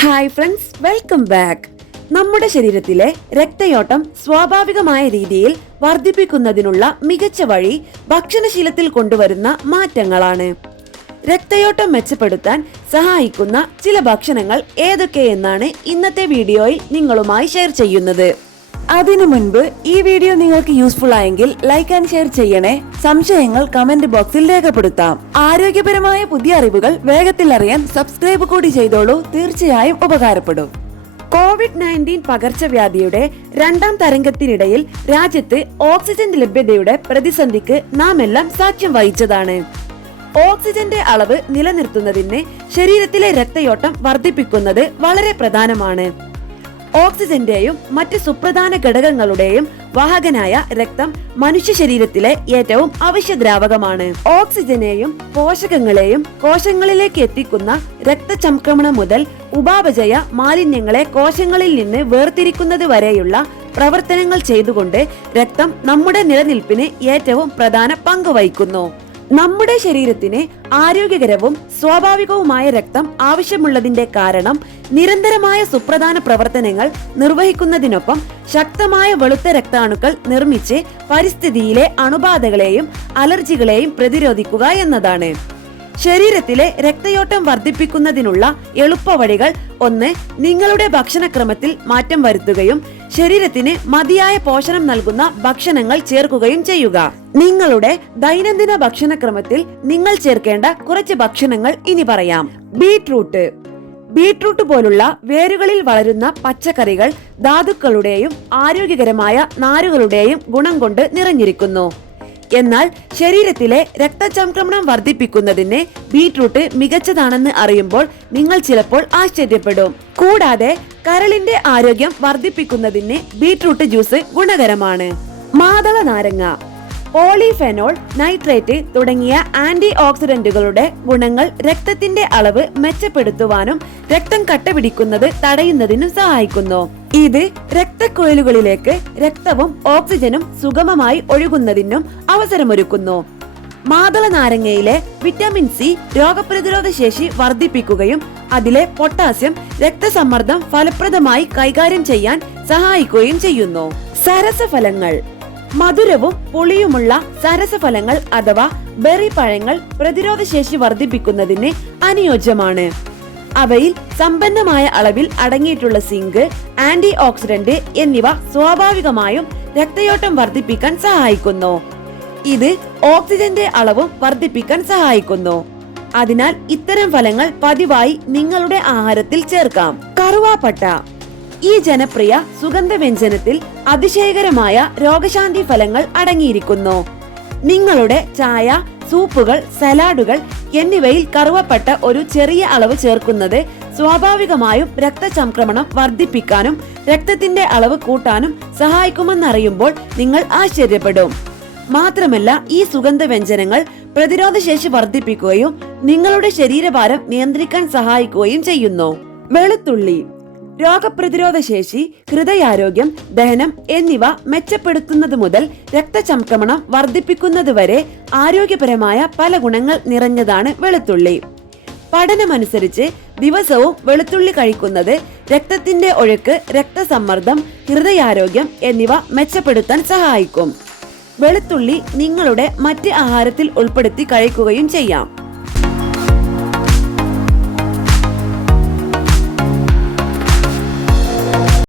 Hi friends, welcome back. നമ്മുടെ ശരീരത്തിലെ രക്തയോട്ടം സ്വാഭാവികമായ രീതിയിൽ വർദ്ധിപ്പിക്കുന്നതിനുള്ള മികച്ച വഴി ഭക്ഷണശീലത്തിൽ കൊണ്ടുവരുന്ന മാറ്റങ്ങളാണ്. രക്തയോട്ടം മെച്ചപ്പെടുത്താൻ സഹായിക്കുന്ന ചില ഭക്ഷണങ്ങൾ ഏതൊക്കെയെന്നാണ് ഇന്നത്തെ വീഡിയോയിൽ നിങ്ങളുമായി ഷെയർ ചെയ്യുന്നത്. അതിനു മുൻപ് ഈ വീഡിയോ നിങ്ങൾക്ക് യൂസ്ഫുൾ ആയെങ്കിൽ ലൈക്ക് ആൻഡ് ഷെയർ ചെയ്യണേ. സംശയങ്ങൾ കമന്റ് ബോക്സിൽ രേഖപ്പെടുത്താം. ആരോഗ്യപരമായ പുതിയ അറിവുകൾ വേഗത്തിൽ അറിയാൻ സബ്സ്ക്രൈബ് കൂടി ചെയ്തോളൂ. തീർച്ചയായും ഉപകാരപ്പെടും. കോവിഡ്-19 പകർച്ചവ്യാധിയുടെ രണ്ടാം തരംഗത്തിനിടയിൽ രാജ്യത്ത് ഓക്സിജൻ ലഭ്യതയുടെ പ്രതിസന്ധിക്ക് നാം എല്ലാം സാക്ഷ്യം വഹിച്ചതാണ്. ഓക്സിജന്റെ അളവ് നിലനിർത്തുന്നതിന് ശരീരത്തിലെ രക്തയോട്ടം വർദ്ധിപ്പിക്കുന്നത് വളരെ പ്രധാനമാണ്. ഓക്സിജന്റെയും മറ്റ് സുപ്രധാന ഘടകങ്ങളുടെയും വാഹകനായ രക്തം മനുഷ്യ ശരീരത്തിലെ ഏറ്റവും അവശ്യ ദ്രാവകമാണ്. ഓക്സിജനെയും പോഷകങ്ങളെയും കോശങ്ങളിലേക്ക് എത്തിക്കുന്ന രക്തചംക്രമണം മുതൽ ഉപാപചയ മാലിന്യങ്ങളെ കോശങ്ങളിൽ നിന്ന് വേർതിരിക്കുന്നത് വരെയുള്ള പ്രവർത്തനങ്ങൾ ചെയ്തുകൊണ്ട് രക്തം നമ്മുടെ നിലനിൽപ്പിന് ഏറ്റവും പ്രധാന പങ്ക് വഹിക്കുന്നു. നമ്മുടെ ശരീരത്തിന് ആരോഗ്യകരവും സ്വാഭാവികവുമായ രക്തം ആവശ്യമുള്ളതിന്റെ കാരണം നിരന്തരമായ സുപ്രധാന പ്രവർത്തനങ്ങൾ നിർവഹിക്കുന്നതിനൊപ്പം ശക്തമായ വെളുത്ത രക്താണുക്കൾ നിർമ്മിച്ച് പരിസ്ഥിതിയിലെ അണുബാധകളെയും അലർജികളെയും പ്രതിരോധിക്കുക എന്നതാണ്. ശരീരത്തിലെ രക്തയോട്ടം വർദ്ധിപ്പിക്കുന്നതിനുള്ള എളുപ്പവഴികൾ: 1. നിങ്ങളുടെ ഭക്ഷണക്രമത്തിൽ മാറ്റം വരുത്തുകയും ശരീരത്തിന് മതിയായ പോഷണം നൽകുന്ന ഭക്ഷണങ്ങൾ ചേർക്കുകയും ചെയ്യുക. നിങ്ങളുടെ ദൈനംദിന ഭക്ഷണക്രമത്തിൽ നിങ്ങൾ ചേർക്കേണ്ട കുറച്ച് ഭക്ഷണങ്ങൾ ഇനി പറയാം. ബീട്രൂട്ട് പോലുള്ള വേരുകളിൽ വളരുന്ന പച്ചക്കറികൾ ധാതുക്കളുടെയും ആരോഗ്യകരമായ നാരുകളുടെയും ഗുണം കൊണ്ട് നിറഞ്ഞിരിക്കുന്നു. എന്നാൽ ശരീരത്തിലെ രക്തചംക്രമണം വർദ്ധിപ്പിക്കുന്നതിന് ബീട്രൂട്ട് മികച്ചതാണെന്ന് അറിയുമ്പോൾ നിങ്ങൾ ചിലപ്പോൾ ആശ്ചര്യപ്പെടും. കൂടാതെ കരളിന്റെ ആരോഗ്യം വർദ്ധിപ്പിക്കുന്നതിന് ബീട്രൂട്ട് ജ്യൂസ് ഗുണകരമാണ്. മാതള നാരങ്ങ പോളിഫെനോൾ, നൈട്രേറ്റ് തുടങ്ങിയ ആന്റി ഓക്സിഡന്റുകളുടെ ഗുണങ്ങൾ രക്തത്തിന്റെ അളവ് മെച്ചപ്പെടുത്തുവാനും രക്തം കട്ടപിടിക്കുന്നത് തടയുന്നതിനും സഹായിക്കുന്നു. ഇത് രക്തക്കുഴലുകളിലേക്ക് രക്തവും ഓക്സിജനും സുഗമമായി ഒഴുകുന്നതിനും അവസരമൊരുക്കുന്നു. മാതള നാരങ്ങയിലെ വിറ്റാമിൻ സി രോഗപ്രതിരോധ ശേഷി വർദ്ധിപ്പിക്കുകയും അതിലെ പൊട്ടാസ്യം രക്തസമ്മർദ്ദം ഫലപ്രദമായി കൈകാര്യം ചെയ്യാൻ സഹായിക്കുകയും ചെയ്യുന്നു. സരസഫലങ്ങൾ മധുരവും പുളിയുമുള്ള സരസഫലങ്ങൾ അഥവാ ബെറി പഴങ്ങൾ പ്രതിരോധശേഷി വർദ്ധിപ്പിക്കുന്നതിന് അനുയോജ്യമാണ്. അവയിൽ സമ്പന്നമായ അളവിൽ അടങ്ങിയിട്ടുള്ള സിങ്ക്, ആന്റി ഓക്സിഡന്റ് എന്നിവ സ്വാഭാവികമായും രക്തയോട്ടം വർദ്ധിപ്പിക്കാൻ സഹായിക്കുന്നു. ഇത് ഓക്സിജന്റെ അളവും വർദ്ധിപ്പിക്കാൻ സഹായിക്കുന്നു. അതിനാൽ ഇത്തരം ഫലങ്ങൾ പതിവായി നിങ്ങളുടെ ആഹാരത്തിൽ ചേർക്കാം. കറുവാപ്പട്ട ഈ ജനപ്രിയ സുഗന്ധവ്യഞ്ജനത്തിൽ അതിശയകരമായ രോഗശാന്തി ഫലങ്ങൾ അടങ്ങിയിരിക്കുന്നു. നിങ്ങളുടെ ചായ, സൂപ്പുകൾ, സലാഡുകൾ എന്നിവയിൽ കറുവപ്പട്ട ഒരു ചെറിയ അളവ് ചേർക്കുന്നത് സ്വാഭാവികമായും രക്തചംക്രമണം വർദ്ധിപ്പിക്കാനും രക്തത്തിന്റെ അളവ് കൂട്ടാനും സഹായിക്കുമെന്നറിയുമ്പോൾ നിങ്ങൾ ആശ്ചര്യപ്പെടും. മാത്രമല്ല ഈ സുഗന്ധവ്യഞ്ജനങ്ങൾ പ്രതിരോധശേഷി വർദ്ധിപ്പിക്കുകയും നിങ്ങളുടെ ശരീരഭാരം നിയന്ത്രിക്കാൻ സഹായിക്കുകയും ചെയ്യുന്നു. വെളുത്തുള്ളി രോഗപ്രതിരോധ ശേഷി, ഹൃദയാരോഗ്യം, ദഹനം എന്നിവ മെച്ചപ്പെടുത്തുന്നത് മുതൽ രക്തചംക്രമണം വർദ്ധിപ്പിക്കുന്നത് വരെ ആരോഗ്യപരമായ പല ഗുണങ്ങൾ നിറഞ്ഞതാണ് വെളുത്തുള്ളി. പഠനമനുസരിച്ച് ദിവസവും വെളുത്തുള്ളി കഴിക്കുന്നത് രക്തത്തിന്റെ ഒഴുക്ക്, രക്തസമ്മർദ്ദം, ഹൃദയാരോഗ്യം എന്നിവ മെച്ചപ്പെടുത്താൻ സഹായിക്കും. വെളുത്തുള്ളി നിങ്ങളുടെ മറ്റ് ആഹാരത്തിൽ ഉൾപ്പെടുത്തി കഴിക്കുകയും ചെയ്യാം.